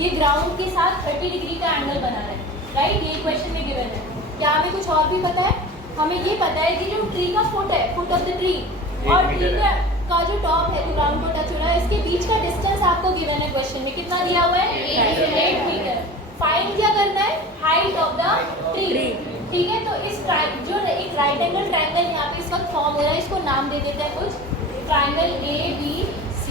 ये ग्राउंड के साथ 30 डिग्री का एंगल बना रहा है, राइट। ये क्वेश्चन में गिवन है। क्या हमें कुछ और भी पता है? हमें ये पता है कि जो ट्री का फुट है, फुट ऑफ द ट्री, और ट्री का जो टॉप है, जो ग्राउंड को टच हो रहा है, इसके बीच का डिस्टेंस आपको गिवन है क्वेश्चन में। कितना दिया हुआ है? 8 मीटर। फाइंड क्या करना है? हाइट ऑफ द ट्री, ठीक है। तो इस जो एक राइट एंगल ट्रायंगल यहाँ पे इस वक्त फॉर्म हो रहा है, इसको नाम दे देते हैं कुछ, ट्रायंगल ABC,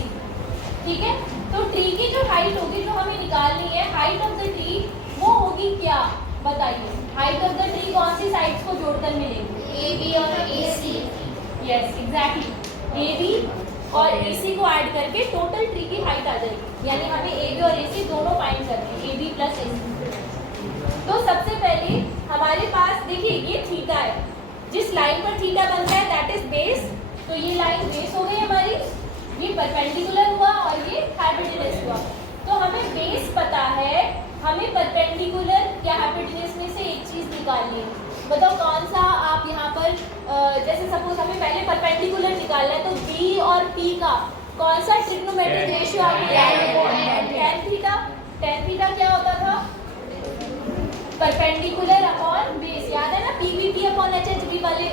ठीक है। तो ट्री की जो हाइट होगी, जो हमें निकालनी है, हाइट ऑफ द ट्री, वो होगी क्या? बताइए। हाइट ऑफ द ट्री कौन सी साइड्स को जोड़कर मिलेगी? AB और AC। Yes, exactly. AB और AC को ऐड करके टोटल ट्री की हाइट आ जाएगी। यानी हमें AB और AC दोनों फाइंड करने हैं, AB प्लस AC। तो सबसे पहले हमारे पास देखिए ये थीटा है, जिस लाइन पर थीटा बनता है दैट इज बेस। तो ये लाइन बेस हो गई हमारी, ये परपेंडिकुलर हुआ और ये हाइपोटेन्यूज हुआ। तो हमें बेस पता है, हमें परपेंडिकुलर या हाइपोटेन्यूज में से एक चीज निकालनी है। बताओ कौन सा आप यहाँ पर जैसे सपोज हमें पहले परपेंडिकुलर निकालना है, तो B और P का कौन सा ट्रिग्नोमेट्रिक रेशियो आप निकालेंगे? tan theta. tan थीटा क्या होता था? परपेंडिकुलर अपॉन बेस, याद है ना PVT अपॉन HHB वाले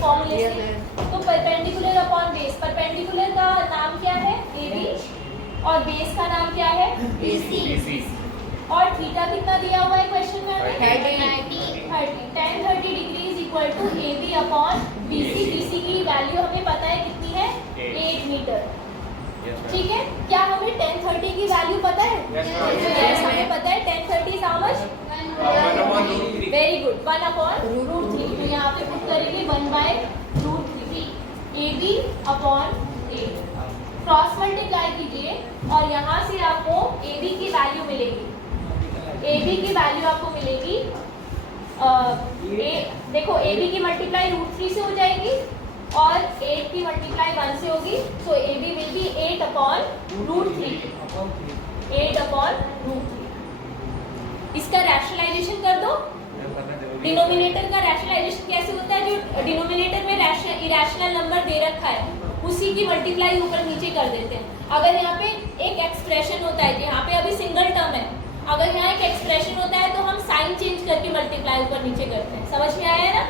फॉर्मूले से। तो परपेंडिकुलर अपॉन बेस, परपेंडिकुलर का नाम क्या है? AB और बेस का नाम क्या है? BC। और थीटा कितना दिया हुआ है क्वेश्चन में? 30। tan 30 degree is equal to AB upon BC। BC की वैल्यू हमें पता है कितनी है? 8 मीटर, ठीक है। क्या हमें tan 30 की वैल्यू पता है? यस, हमें पता है tan 30 is how much? Very good, 1 upon root 3। तो यहाँ पे पुट करेंगे 1/√3 AB अपॉन 8। क्रॉस मल्टीप्लाई कीजिए और यहाँ से आपको AB की वैल्यू मिलेगी। AB की वैल्यू आपको मिलेगी देखो AB की मल्टीप्लाई √3 से हो जाएगी और 8 की मल्टीप्लाई 1 से होगी। सो AB will be 8 upon √3। 8 upon √3। इसका रैशनलाइजेशन कर दो। डिनोमिनेटर का रैशनलाइजेशन कैसे होता है? जो डिनोमिनेटर में इरेशनल नंबर दे रखा है, उसी की मल्टीप्लाई ऊपर नीचे कर देते हैं। अगर यहाँ पे एक एक्सप्रेशन होता है, यहाँ पे अभी सिंगल टर्म है, अगर यहाँ एक एक्सप्रेशन होता है तो हम साइन चेंज करके मल्टीप्लाई ऊपर नीचे करते हैं। समझ में आया है ना?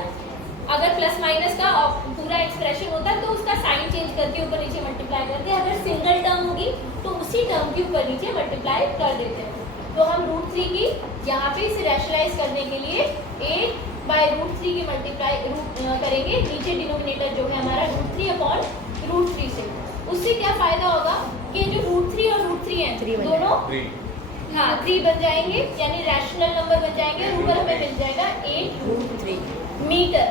अगर प्लस माइनस का पूरा एक्सप्रेशन होता है तो उसका साइन चेंज करके ऊपर नीचे मल्टीप्लाई करते हैं। अगर सिंगल टर्म होगी तो उसी टर्म के ऊपर नीचे मल्टीप्लाई कर देते हैं। तो हम √3 की यहाँ पे इसे रैशनलाइज करने के लिए 8/√3 की मल्टीप्लाई करेंगे। नीचे डिनोमिनेटर जो है हमारा √3 अपॉन √3 से। उससे क्या फायदा होगा कि जो √3 और √3 हैं दोनों 3 बन जाएंगे, यानी रैशनल नंबर बन जाएंगे और ऊपर हमें मिल जाएगा 8√3 मीटर।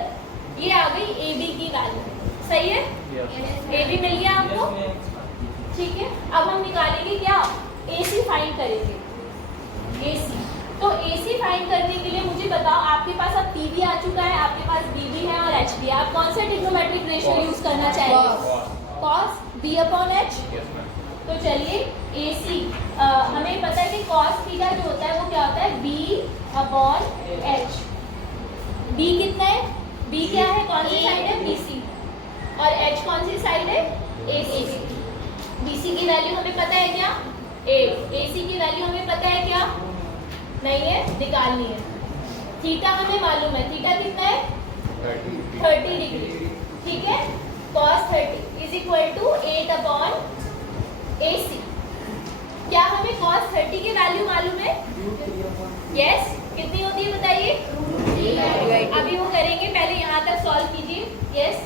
ये आ गई AB की वैल्यू, सही है। AB मिल गया आपको, ठीक है। अब हम निकालेंगे क्या? AC फाइंड करेंगे। AC, तो AC फाइंड करने के लिए मुझे बताओ, आपके पास अब PV आ चुका है, आपके पास BV है और HV है। आप कौन सा ट्रिग्नोमेट्रिक रेशियो यूज करना चाहेंगे? cos B upon H। तो चलिए AC हमें पता है कि cos थीटा जो होता है वो क्या होता है? B upon H। B कितना है? B क्या है? कौन सी साइड है? BC। और H कौन सी साइड है? AC। BC की वैल्यू हमें पता है क्या? 8। AC की वैल्यू हमें पता है क्या? नहीं है, निकालनी है। थीटा हमें मालूम है, थीटा कितना है? 30 डिग्री, ठीक है। cos 30 is equal to 8 upon AC। क्या हमें cos 30 की वैल्यू मालूम है? यस, कितनी होती है बताइए? अभी वो करेंगे, पहले यहाँ तक सॉल्व कीजिए। यस,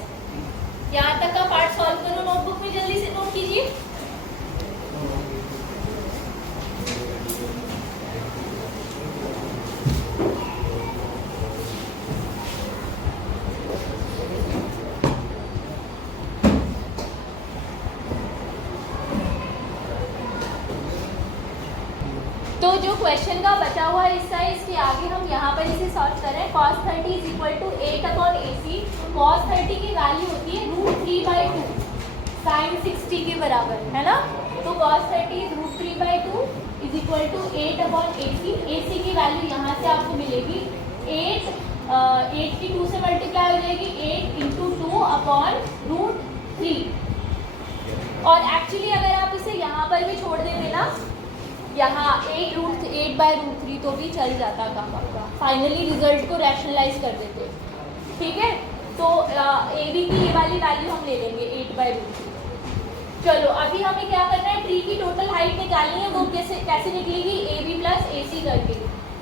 यहाँ तक का पार्ट सॉल्व करो नोटबुक में, जल्दी से नोट कीजिए। तो जो क्वेश्चन का बचा हुआ हिस्सा है, इसके आगे हम यहाँ पर इसे सॉल्व कर रहे हैं। cos 30 is equal to 8 upon AC। cos 30 की वैल्यू होती है √3/2, sin 60 के बराबर, है ना। तो cos 30 is √3/2 is equal to 8 upon AC। AC की वैल्यू यहाँ से आपको मिलेगी 8 की 2 से मल्टीप्लाई हो जाएगी, 8 × 2 अपॉन √3। और एक्चुअली अगर आप इसे यहाँ पर भी छोड़ देते ना, यहाँ 8/√3 तो भी चल जाता काम आपका। फाइनली रिजल्ट को रैशनलाइज कर देते, ठीक है। तो ए बी की ये वाली वैल्यू हम ले लेंगे 8/√3। चलो अभी हमें क्या करना है, ट्री की टोटल हाइट निकालनी है। वो कैसे निकलेगी, ए बी प्लस ए सी करके।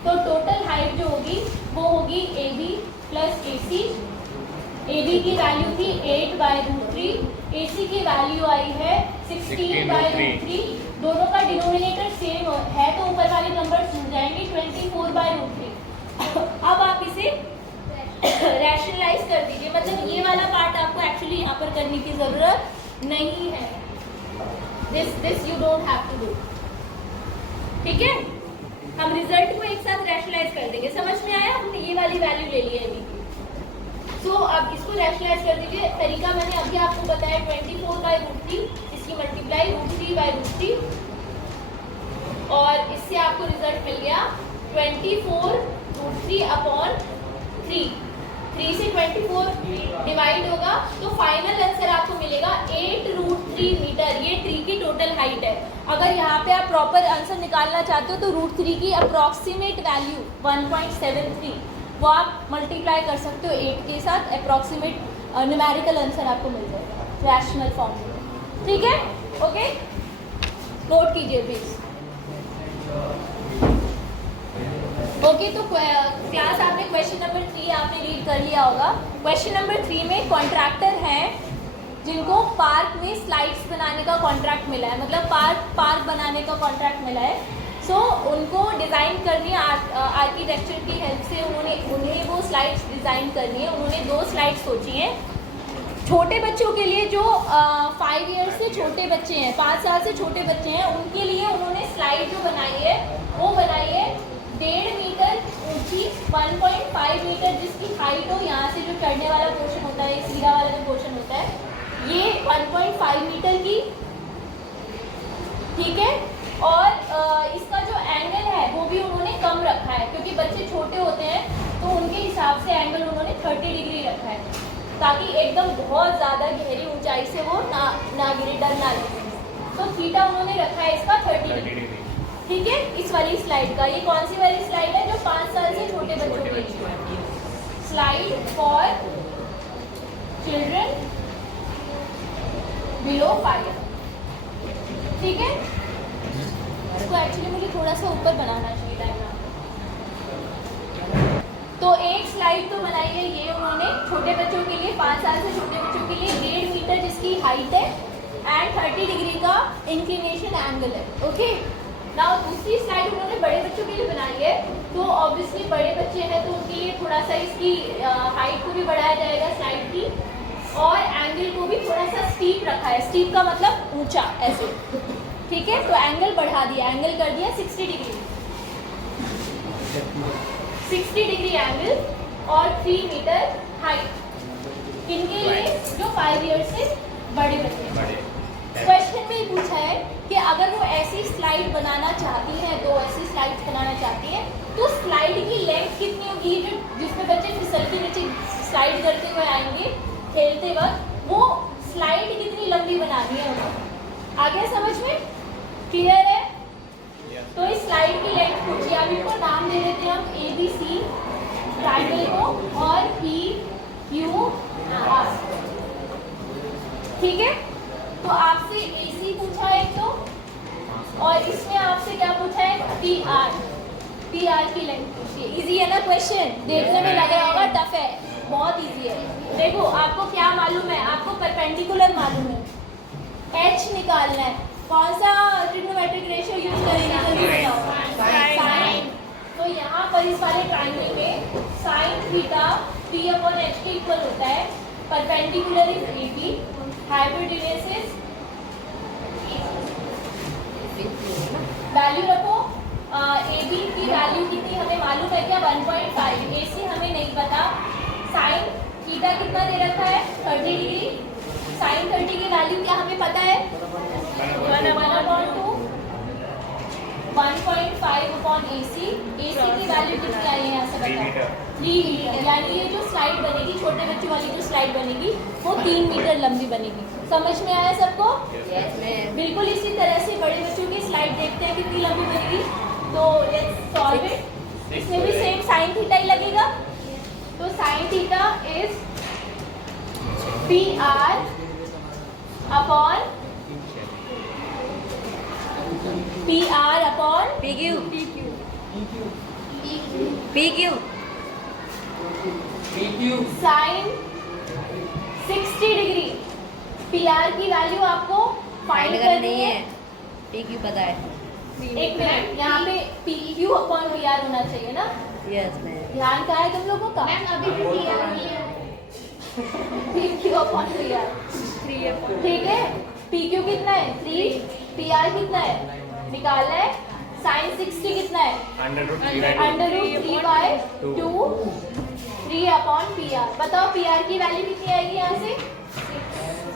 तो टोटल हाइट जो होगी वो होगी A B plus A C. A B की वैल्यू थी 8/√3, ए सी की वैल्यू आई है 16/√3। दोनों का डिनोमिनेटर सेम है तो ऊपर वाले नंबर जुड़ जाएंगे 24/√3। अब आप इसे रैशनलाइज कर दीजिए, मतलब ये वाला पार्ट आपको एक्चुअली यहाँ पर करने की जरूरत नहीं है। This you don't have to do, ठीक है। हम रिजल्ट को एक साथ रैशनलाइज कर देंगे। समझ में आया, हमने ये वाली वैल्यू ले ली है अभी की। सो अब इसको रैशनलाइज कर दीजिए। तरीका मैंने अभी आपको बताया 24/√3, इसकी मल्टीप्लाई √3/√3 और इससे आपको रिजल्ट मिल गया 24√3/3। 3 से 24 डिवाइड होगा तो फाइनल आंसर आपको मिलेगा 8√3 मीटर। ये ट्री की टोटल हाइट है। अगर यहाँ पे आप प्रॉपर आंसर निकालना चाहते हो तो √3 की अप्रॉक्सीमेट वैल्यू 1.73 वो आप मल्टीप्लाई कर सकते हो 8 के साथ। अप्रॉक्सीमेट न्यूमेरिकल आंसर आपको मिल जाएगा रैशनल फॉर्म में, ठीक है। ओके, नोट कीजिए प्लीज। ओके, तो क्लास आपने क्वेश्चन नंबर 3 आपने रीड कर लिया होगा। क्वेश्चन नंबर 3 में कॉन्ट्रैक्टर हैं जिनको पार्क में स्लाइड्स बनाने का कॉन्ट्रैक्ट मिला है, मतलब पार्क बनाने का कॉन्ट्रैक्ट मिला है। सो उनको डिज़ाइन करनी है आर्किटेक्चर की हेल्प से। उन्हें वो स्लाइड्स डिज़ाइन करनी है। उन्होंने 2 स्लाइड्स सोची हैं छोटे बच्चों के लिए, जो 5 ईयर्स से छोटे बच्चे हैं, 5 साल से छोटे बच्चे हैं, उनके लिए उन्होंने स्लाइड जो बनाई है वो बनाई है 1.5 मीटर ऊंची, 1.5 मीटर जिसकी हाइट हो। यहाँ से जो चढ़ने वाला पोर्शन होता है, सीधा वाला जो पोर्शन होता है, ये 1.5 मीटर की, ठीक है। और इसका जो एंगल है वो भी उन्होंने कम रखा है, क्योंकि बच्चे छोटे होते हैं तो उनके हिसाब से एंगल उन्होंने 30 डिग्री रखा है, ताकि एकदम बहुत ज़्यादा गहरी ऊंचाई से वो ना गिरे, डर ना लगे। तो थीटा उन्होंने रखा है इसका 30 डिग्री, ठीक है। इस वाली स्लाइड का, ये कौन सी वाली स्लाइड है, जो 5 साल से छोटे बच्चों के लिए, स्लाइड फॉर चिल्ड्रन बिलो 5, ठीक है। इसको एक्चुअली मुझे थोड़ा सा ऊपर बनाना चाहिए डायग्राम। तो एक स्लाइड तो बनाई है ये उन्होंने छोटे बच्चों के लिए, 5 साल से छोटे बच्चों के लिए, 1.5 मीटर जिसकी हाइट है एंड 30 डिग्री का इंक्लिनेशन एंगल है, ओके। नाउ दूसरी स्लाइड उन्होंने बड़े बच्चों के लिए बनाई है। तो ऑब्वियसली बड़े बच्चे हैं तो उनके लिए थोड़ा सा इसकी हाइट को भी बढ़ाया जाएगा स्लाइड की, और एंगल को भी थोड़ा सा स्टीप रखा है। स्टीप का मतलब ऊंचा, ऐसे, ठीक है। तो एंगल बढ़ा दिया, एंगल कर दिया 60 डिग्री, 60 डिग्री एंगल और 3 मीटर हाइट, किनके लिए, जो 5 ईयर्स से बड़े बच्चे। क्वेश्चन में पूछा है कि अगर वो ऐसी स्लाइड बनाना चाहती हैं, तो ऐसी स्लाइड्स बनाना चाहती हैं तो स्लाइड की लेंथ कितनी होगी, जो जिसमें बच्चे फिसल के नीचे स्लाइड करते हुए आएंगे खेलते वक्त, वो स्लाइड कितनी लंबी बनानी है उन्हें। आ गया समझ में, क्लियर है। तो इस स्लाइड की लेंथ पूछिए। अब इनको नाम दे देते हैं हम ABC ट्राइंगल को और PQ R, ठीक है। तो आपसे AC पूछा है तो, और इसमें आपसे क्या पूछा है, PR की लेंथ पूछिए। इजी है ना क्वेश्चन, देखने में लग रहा होगा टफ है, बहुत इजी है। देखो आपको क्या मालूम है, आपको परपेंडिकुलर मालूम है, H निकालना है। कौन सा ट्रिग्नोमेट्रिक रेशियो यूज करेंगे, जल्दी बताओ, साइन। तो यहाँ पर इस वाले ट्राइंगल में साइन थीटा P/H के इक्वल होता है। Perpendicular is AB, hypotenuse is, value रखो। AB की वैल्यू कितनी हमें मालूम है क्या, 1.5। AC हमें नहीं पता। साइन थीटा कितना दे रखा है, 30 डिग्री। साइन 30 की वैल्यू क्या हमें पता है, 1/2। 1.5 अपॉन AC की वैल्यू कितनी आई है यहाँ से बताओ? 3 मीटर। यानी ये जो स्लाइड बनेगी, छोटे बच्चों वाली जो स्लाइड बनेगी वो 3 मीटर लंबी बनेगी। समझ में आया सबको? बिल्कुल इसी तरह से बड़े बच्चों की स्लाइड देखते हैं कितनी लंबी बनेगी। तो लेट्स सॉल्व इट। इसमें भी सेम साइन थीटा ही लगेगा। तो sine theta is PR upon PQ sine 60 degree. PR की वैल्यू आपको फाइंड करनी है। PQ पता है। एक मिनट, यहाँ पे PQ अपॉन PR होना चाहिए ना? Yes ma'am. ध्यान कहाँ है तुम लोगों का? PQ upon PR। ठीक है, PQ कितना है? 3। PR कितना है? निकालना है। साइन 60 कितना है? √3/2 3 अपॉन PR। बताओ PR की वैल्यू कितनी आएगी यहाँ से?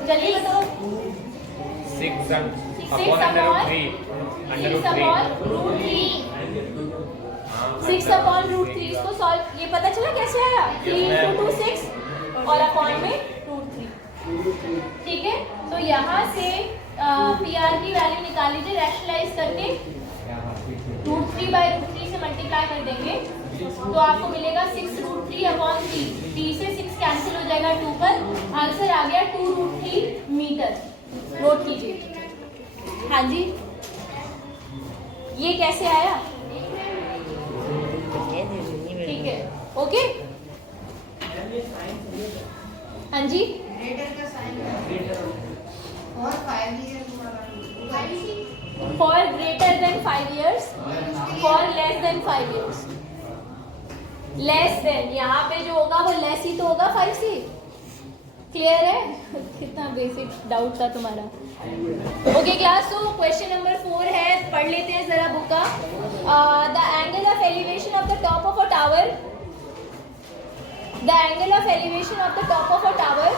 जल्दी बताओ। 6 अपॉन √3। इसको सॉल्व, ये पता चला कैसे आया? 3 × 2 6 और अपॉन में √3। ठीक है, तो यहाँ से PR की वैल्यू निकाल लीजिए रैशनलाइज करके। √3/√3 से मल्टीप्लाई कर देंगे तो आपको मिलेगा 6 √3 अपॉन 3। 3 से 6 कैंसिल हो जाएगा 2 पर। आंसर आ गया 2 √3 मीटर। नोट कीजिए। हाँ जी, ये कैसे आया? ठीक है, ओके। हाँ जी, for greater than 5 years, for less than 5 years। Less than, यहाँ पे जो होगा वो लेस ही तो होगा 5 से। क्लियर है? कितना बेसिक डाउट था तुम्हारा। ओके क्लास, तो क्वेश्चन नंबर 4 है, पढ़ लेते हैं जरा बुक का। The angle of elevation of the top of a tower, the angle of elevation of the top of a tower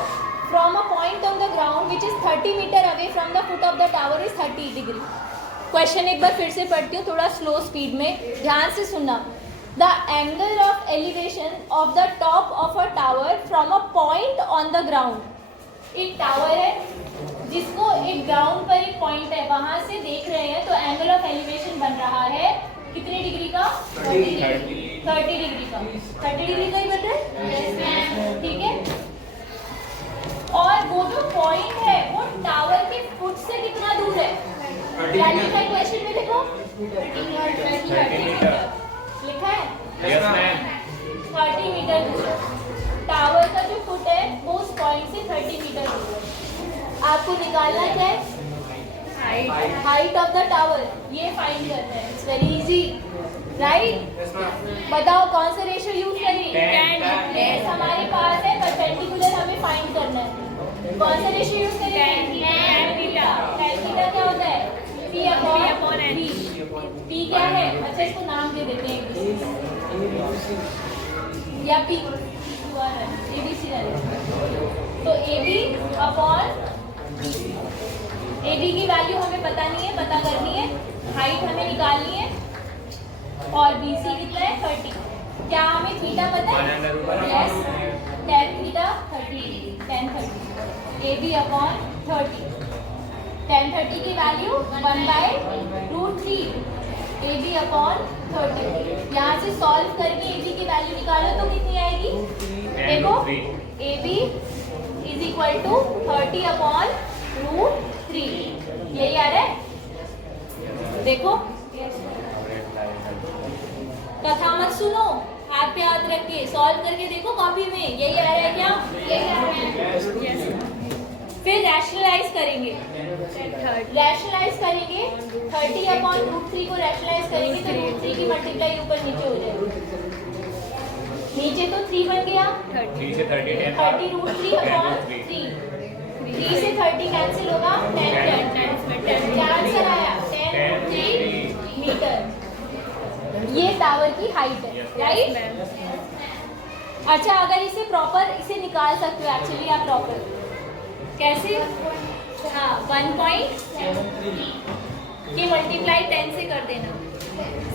from a point on the ground which is 30 metre away from the foot of the tower is 30 degree. Question एक बार फिर से पढ़ती हूँ, थोड़ा slow speed में, ध्यान से सुनना। The angle of elevation of the top of a tower from a point on the ground. एक टावर है जिसको एक ग्राउंड पर एक पॉइंट है, वहां से देख रहे हैं, तो एंगल ऑफ एलिवेशन बन रहा है कितने डिग्री का? 30 डिग्री का। 30 डिग्री का ही बन रहा है, ठीक है। और वो जो पॉइंट है वो टावर के फुट से कितना दूर है? क्वेश्चन में देखो, 30 मीटर लिखा है। Yes ma'am. 30 मीटर दूर है टावर का जो फुट है, वो उस पॉइंट से 30 मीटर दूर है। आपको निकालना क्या है? हाइट ऑफ द टावर, ये फाइंड करना है। It's very easy, right? बताओ कौन सा रेशियो यूज करें? लेस हमारे पास है, परपेंडिकुलर हमें फाइंड करना है। कौन सा रेशियो यूज करें? tan थीटा क्या होता है? P upon N। P क्या है? अच्छा, इसको नाम दे देते हैं या P ABC तो AB अपॉन AB की वैल्यू हमें पता नहीं है, पता करनी है। हाइट हमें निकालनी है और BC कितना है? 30। क्या हमें थीटा पता है? Yes, tan theta 30, tan 30। AB upon 30, tan 30 की वैल्यू 1/√3 AB अपॉन 30। यहाँ से सॉल्व करके AB की वैल्यू निकालो तो कितनी आएगी? देखो, AB is equal to 30 upon √3। यही आ रहा है, देखो। कथा मत सुनो, हाथ पे हाथ रख के सॉल्व करके देखो कॉपी में। यही आ रहा है क्या? यही आ रहा है। फिर रैशनलाइज करेंगे, रैशनलाइज करेंगे 30 अपॉन √3 को रैशनलाइज करेंगे तो √3 की मल्टीप्लाई ऊपर नीचे हो जाएगी। नीचे तो 3 बन गया, 3 से 30 √3 अपॉन 3। 3 से 30 कैंसिल होगा, 10 क्या आंसर आया? 10 मीटर। ये टावर की हाइट है, राइट? अच्छा, अगर इसे प्रॉपर इसे निकाल सकते हो एक्चुअली आप प्रॉपर कैसे? हाँ, 1.3 की मल्टीप्लाई 10 से कर देना।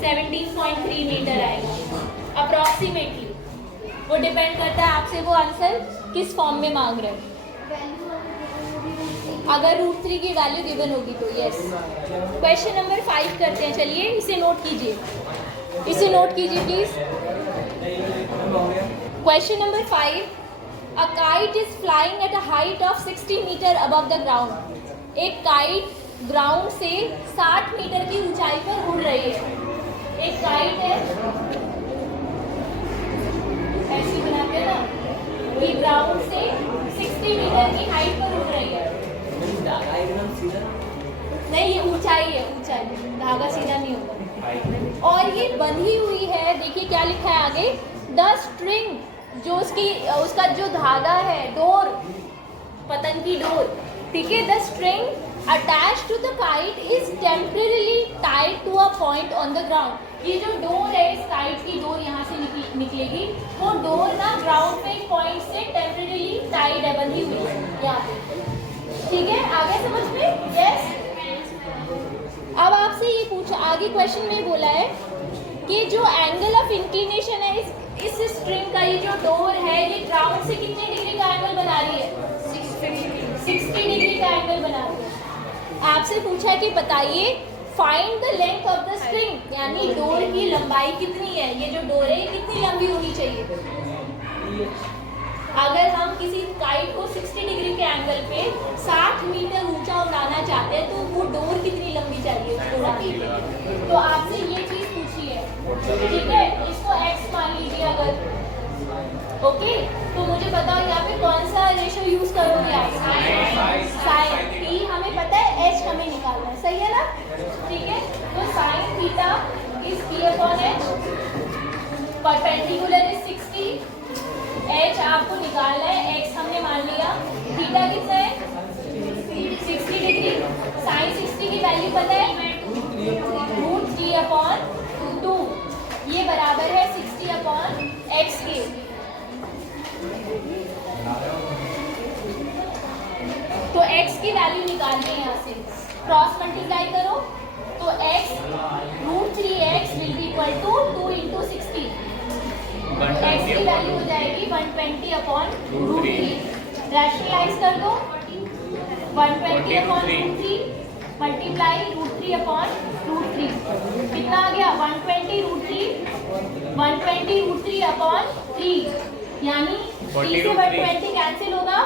17.3 मीटर आएगा अप्रॉक्सीमेटली। वो डिपेंड करता है आपसे वो आंसर किस फॉर्म में मांग रहे हैं। अगर √3 की वैल्यू गिवन होगी तो यस। क्वेश्चन नंबर 5 करते हैं, चलिए इसे नोट कीजिए, इसे नोट कीजिए please. Question number 5, a kite is flying at a height of 60 metre above the ground. एक काइट ग्राउंड से 60 मीटर की ऊंचाई पर उड़ रही है। एक काइट है, ऐसी बनाते हैं ना कि ग्राउंड से 60 मीटर की हाइट पर उड़ रही है। नहीं, ये ऊंचाई है, ऊंचाई, धागा सीधा नहीं होगा। और ये बंधी हुई है, देखिए क्या लिखा है आगे, द स्ट्रिंग, जो उसका जो धागा है, डोर, पतंग की डोर, ठीक है, the string attach to the kite is temporarily tied to a point on the ground. ये जो डोर है, इस काइट की डोर यहाँ से निकलेगी, वो डोर ना ग्राउंड पे एक पॉइंट से टेम्परेरीली टाइड है, बंधी हुई है यहाँ पे, ठीक है, आगे समझ में? यस। अब आपसे ये पूछा, आगे क्वेश्चन में बोला है कि जो एंगल ऑफ इंक्लिनेशन है इस स्ट्रिंग का, ये जो डोर है, ये ग्राउंड से कितने डिग्री का एंगल बना रही है? 60 डिग्री का एंगल बना रही है। आपसे पूछा है कि बताइए find the length of the string, यानी डोर की लंबाई कितनी है, ये जो डोर है कितनी लंबी होनी चाहिए। अगर हम किसी काइट को 60 डिग्री के एंगल पे 60 मीटर ऊंचा उड़ाना चाहते हैं तो वो डोर कितनी लंबी चाहिए उसको उड़ाने के लिए। तो आपसे ये चीज पूछी है, ठीक है, इसको x मान लीजिए अगर, ओके, तो मुझे बताओ यहाँ पे कौन सा रेशियो यूज करोगे आप? साइन। t हमें पता है, h हमें निकालना है, सही है ना, ठीक है। तो sine theta is p/h, perpendicular is 60, h आपको निकालना है, x हमने मान लिया, थीटा कितना है 60 डिग्री, साइन 60 की वैल्यू पता है √3/2, ये बराबर है 60/x के। तो x की वैल्यू निकालनी है, यहाँ से क्रॉस मल्टीप्लाई करो, तो x √3x will be equal to 2 × 60, x की वैल्यू हो जाएगी 120/√3। रैशनलाइज कर दो, 120/√3 मल्टीप्लाई √3/√3, कितना आ गया 120√3 यानी 3 से 120 कैंसिल होगा,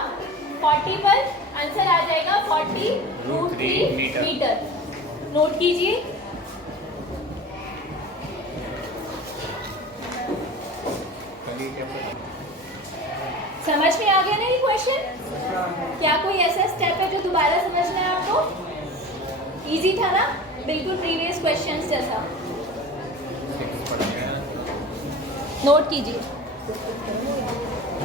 40 पर आंसर आ जाएगा 40√3 मीटर। नोट कीजिए। समझ में आ गया ना ये क्वेश्चन? क्या कोई ऐसा स्टेप है जो दोबारा समझना है आपको? इजी था ना, बिल्कुल प्रीवियस क्वेश्चंस जैसा। नोट कीजिए।